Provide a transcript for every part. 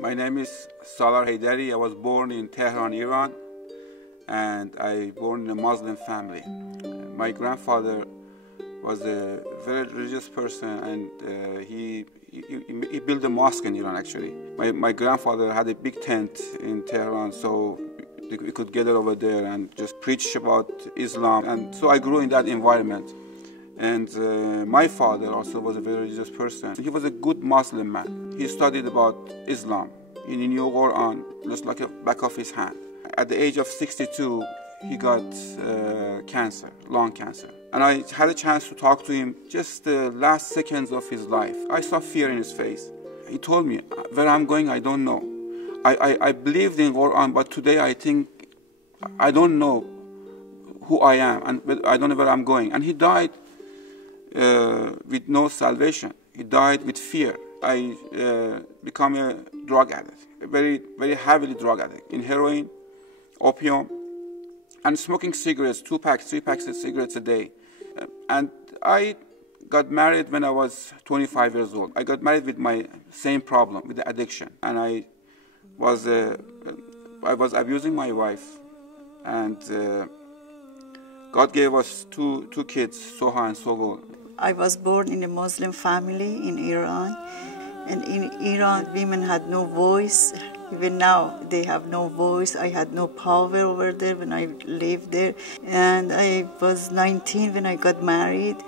My name is HEIDARI. I was born in Tehran, Iran, and I born in a Muslim family. My grandfather was a very religious person, and he built a mosque in Iran, actually. My grandfather had a big tent in Tehran, so we could gather over there and just preach about Islam. And so I grew in that environment. And my father also was a very religious person. He was a good Muslim man. He studied about Islam. He knew Quran just like the back of his hand. At the age of 62, he got cancer, lung cancer. And I had a chance to talk to him just the last seconds of his life. I saw fear in his face. He told me, where I'm going, I don't know. I believed in Quran, but today I think I don't know who I am, and I don't know where I'm going. And he died with no salvation. He died with fear. I became a drug addict, a very, very heavily drug addict, in heroin, opium, and smoking cigarettes, 3 packs of cigarettes a day. And I got married when I was 25 years old. I got married with my same problem, with the addiction. And I was abusing my wife. And God gave us two kids, Soha and Sogol. I was born in a Muslim family in Iran. And in Iran, women had no voice. Even now, they have no voice. I had no power over there when I lived there. And I was 19 when I got married.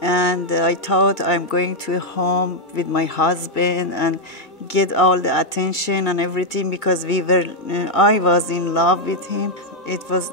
And I thought I'm going to a home with my husband and get all the attention and everything because I was in love with him. It was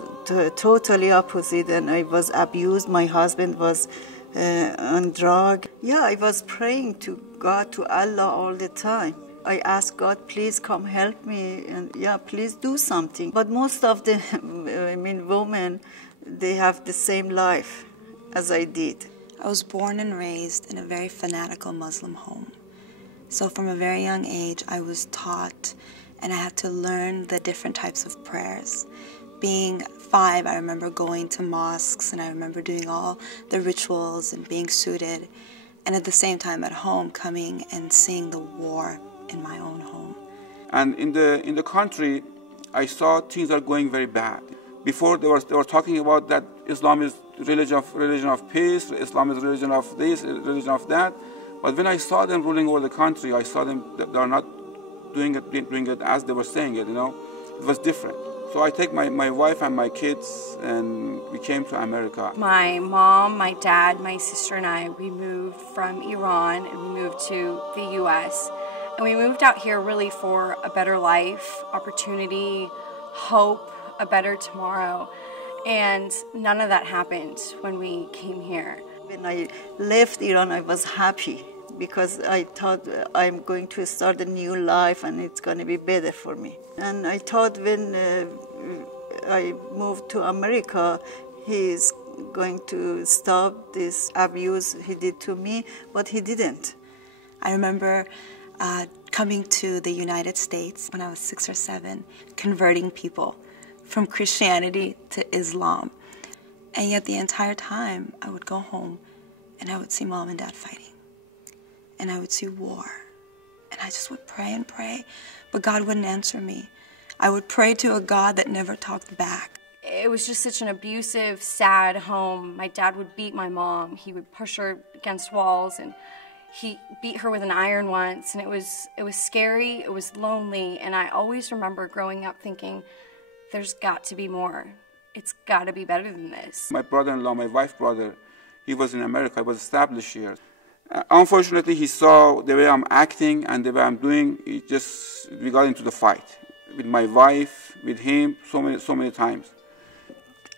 totally opposite, and I was abused. My husband was on drug. Yeah, I was praying to God, to Allah all the time. I asked God, please come help me, and yeah, please do something. But most of the women, they have the same life as I did. I was born and raised in a very fanatical Muslim home. So from a very young age, I was taught, and I had to learn the different types of prayers. Being 5, I remember going to mosques, and I remember doing all the rituals and being suited. And at the same time at home, coming and seeing the war in my own home. And in the country, I saw things are going very bad. Before they were talking about that Islam is religion of peace, Islam is religion of this, religion of that. But when I saw them ruling over the country, I saw them that they are not doing it as they were saying it. It was different. So I take my wife and my kids, and we came to America. My mom, my dad, my sister and I, we moved from Iran and we moved to the U.S. And we moved out here really for a better life, opportunity, hope, a better tomorrow. And none of that happened when we came here. When I left Iran, I was happy because I thought I'm going to start a new life and it's going to be better for me. And I thought when I moved to America, he's going to stop this abuse he did to me, but he didn't. I remember coming to the United States when I was 6 or 7, converting people from Christianity to Islam. And yet the entire time I would go home and I would see Mom and Dad fighting. And I would see war. And I just would pray and pray, but God wouldn't answer me. I would pray to a God that never talked back. It was just such an abusive, sad home. My dad would beat my mom. He would push her against walls, and he beat her with an iron once. And it was scary, it was lonely, and I always remember growing up thinking, there's got to be more. It's got to be better than this. My brother-in-law, my wife's brother, he was in America. He was established here. Unfortunately, he saw the way I'm acting and the way I'm doing. We got into the fight with my wife, with him, so many times.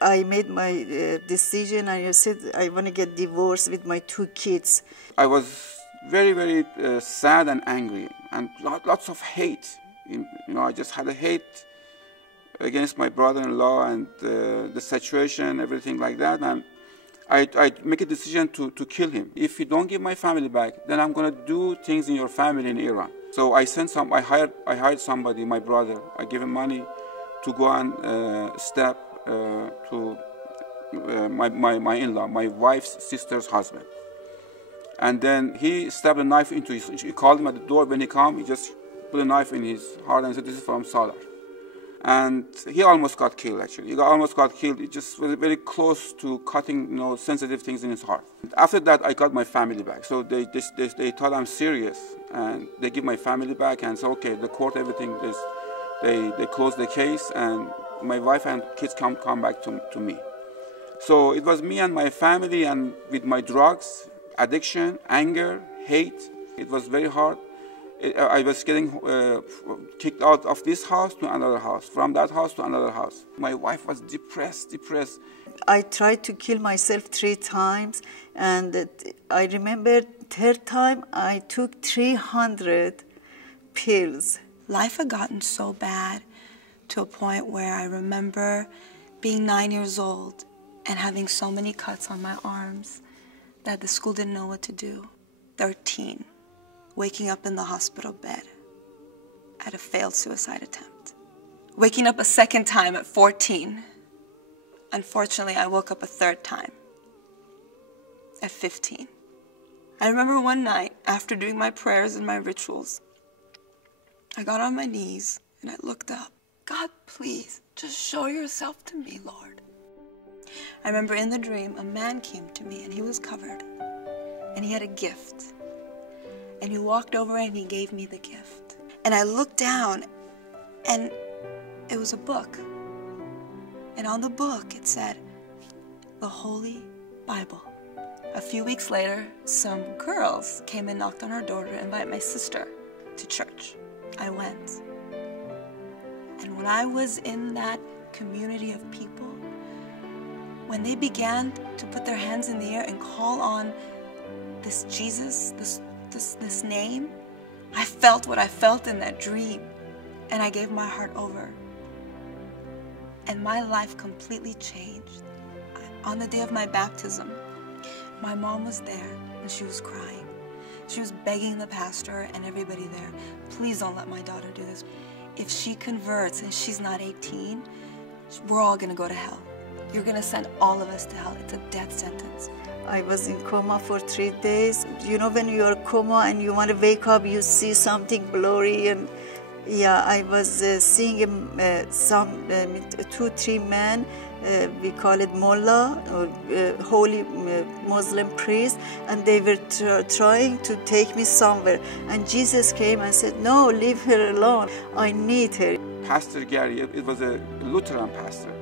I made my decision, and I said I want to get divorced with my 2 kids. I was very, very sad and angry, and lots of hate. I just had a hate against my brother-in-law and the situation, everything like that. And I make a decision to kill him. If you don't give my family back, then I'm going to do things in your family in Iran. So I hired somebody, my brother. I gave him money to go and step to my in-law, my wife's sister's husband. And then he stabbed a knife into his, he called him at the door. When he came, he just put a knife in his heart and said, "This is from Salar." And he almost got killed, actually. He almost got killed. It just was very close to cutting, sensitive things in his heart. After that, I got my family back. So they thought I'm serious, and they give my family back and say, okay, the court, everything is, they close the case, and my wife and kids come back to me. So it was me and my family, and with my drugs, addiction, anger, hate. It was very hard. I was getting kicked out of this house to another house, from that house to another house. My wife was depressed. I tried to kill myself 3 times, and I remember third time I took 300 pills. Life had gotten so bad to a point where I remember being 9 years old and having so many cuts on my arms that the school didn't know what to do. 13. Waking up in the hospital bed at a failed suicide attempt. Waking up a second time at 14. Unfortunately, I woke up a third time at 15. I remember one night, after doing my prayers and my rituals, I got on my knees and I looked up. God, please, just show yourself to me, Lord. I remember in the dream, a man came to me and he was covered and he had a gift. And he walked over and he gave me the gift. And I looked down and it was a book. And on the book it said, the Holy Bible. A few weeks later, some girls came and knocked on our door to invite my sister to church. I went. And when I was in that community of people, when they began to put their hands in the air and call on this Jesus, this name, I felt what I felt in that dream, and I gave my heart over. And my life completely changed. On the day of my baptism, my mom was there, and she was crying. She was begging the pastor and everybody there, please don't let my daughter do this. If she converts and she's not 18, we're all gonna go to hell. You're gonna send all of us to hell. It's a death sentence. I was in coma for 3 days. You know, when you're in coma and you want to wake up, you see something blurry. And yeah, I was seeing some 2-3 men. We call it mullah, or holy Muslim priest, and they were trying to take me somewhere. And Jesus came and said, no, leave her alone. I need her. Pastor Gary, it was a Lutheran pastor.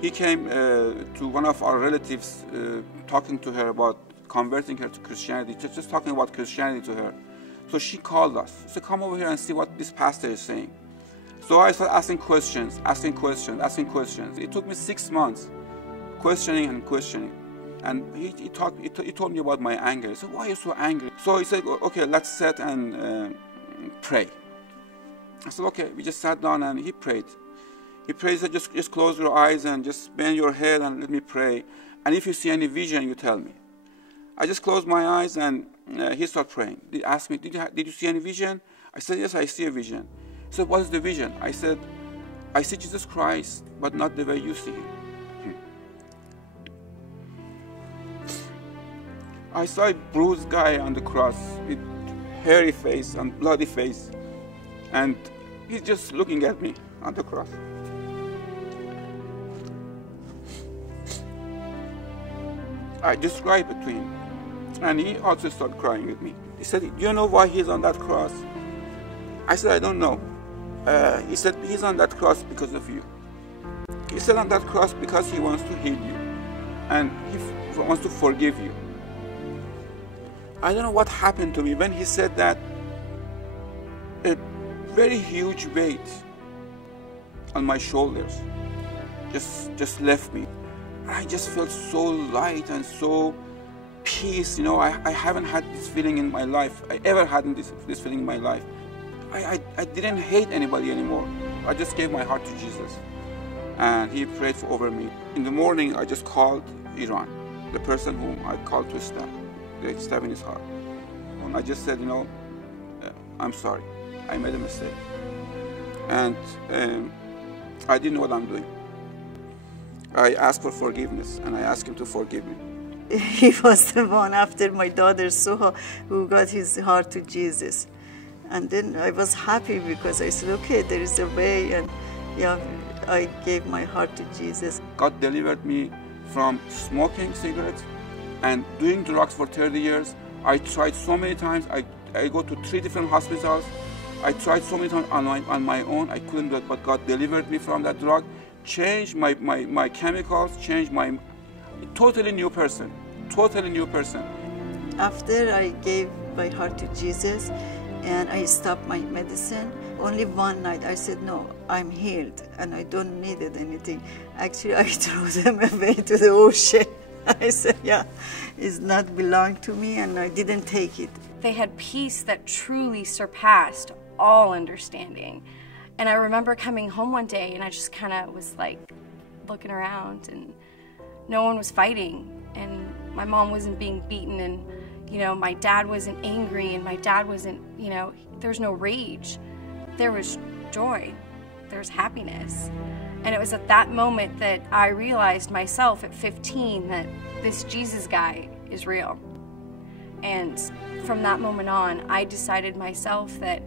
He came to one of our relatives, talking to her about converting her to Christianity, just talking about Christianity to her. So she called us. She said, come over here and see what this pastor is saying. So I started asking questions. It took me 6 months, questioning. And he told me about my anger. He said, why are you so angry? So he said, okay, let's sit and pray. I said, okay. We just sat down and he prayed. He prayed, said, just close your eyes and just bend your head and let me pray. And if you see any vision, you tell me. I just closed my eyes and he started praying. He asked me, did you see any vision? I said, yes, I see a vision. He said, what is the vision? I said, I see Jesus Christ, but not the way you see him. I saw a bruised guy on the cross with hairy face and bloody face. And he's just looking at me on the cross. I described it to him, and he also started crying with me. He said, do you know why he's on that cross? I said, I don't know. He said, he's on that cross because of you. He said on that cross because he wants to heal you, and he wants to forgive you. I don't know what happened to me when he said that. A very huge weight on my shoulders just left me. I just felt so light and so peace. You know, I haven't had this feeling in my life. I ever hadn't this feeling in my life. I didn't hate anybody anymore. I just gave my heart to Jesus, and he prayed over me. In the morning, I just called Iran, the person whom I called to stab. They stabbed in his heart. And I just said, you know, I'm sorry. I made a mistake. And I didn't know what I'm doing. I asked for forgiveness, and I asked him to forgive me. He was the one after my daughter Suha who got his heart to Jesus. And then I was happy because I said, okay, there is a way, and yeah, I gave my heart to Jesus. God delivered me from smoking cigarettes and doing drugs for 30 years. I tried so many times. I go to 3 different hospitals. I tried so many times on my own. I couldn't do it, but God delivered me from that drug, changed my chemicals, changed my totally new person, totally new person. After I gave my heart to Jesus and I stopped my medicine, only one night I said, no, I'm healed and I don't need anything. Actually, I threw them away to the ocean. I said, yeah, it's not belong to me, and I didn't take it. They had peace that truly surpassed all understanding. And I remember coming home one day and I just kind of was like looking around, and no one was fighting, and my mom wasn't being beaten, and my dad wasn't angry, and my dad wasn't, there was no rage. There was joy. There was happiness. And it was at that moment that I realized myself at 15 that this Jesus guy is real. And from that moment on, I decided myself that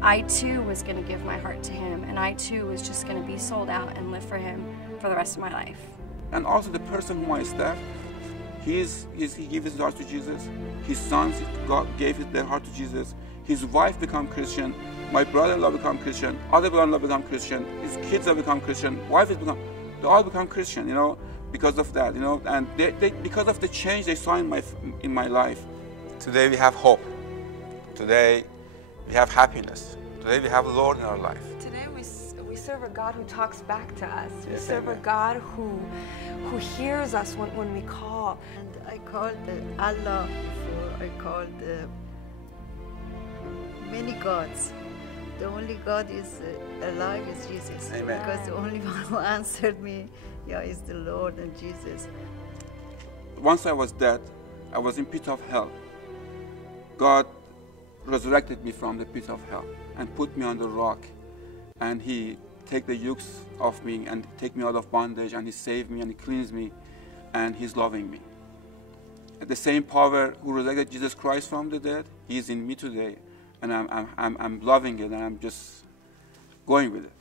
I too was going to give my heart to him, and I too was just going to be sold out and live for him for the rest of my life. And also the person whom I staff, he gave his heart to Jesus. His sons gave their heart to Jesus. His wife became Christian. My brother-in-law became Christian. Other brother-in-law become Christian. His kids have become Christian. They all become Christian, because of that, and they because of the change they saw in my life. Today we have hope. Today we have happiness. Today we have the Lord in our life. Today we serve a God who talks back to us. We Yes, serve amen. a God who hears us when we call. And I called Allah before. I called many gods. The only God is alive is Jesus. Amen. Because the only one who answered me, is the Lord and Jesus. Once I was dead, I was in pit of hell. God resurrected me from the pit of hell and put me on the rock, and He take the yokes off me and take me out of bondage, and He saved me and He cleansed me, and He's loving me. And the same power who resurrected Jesus Christ from the dead, He is in me today, and I'm loving it, and I'm just going with it.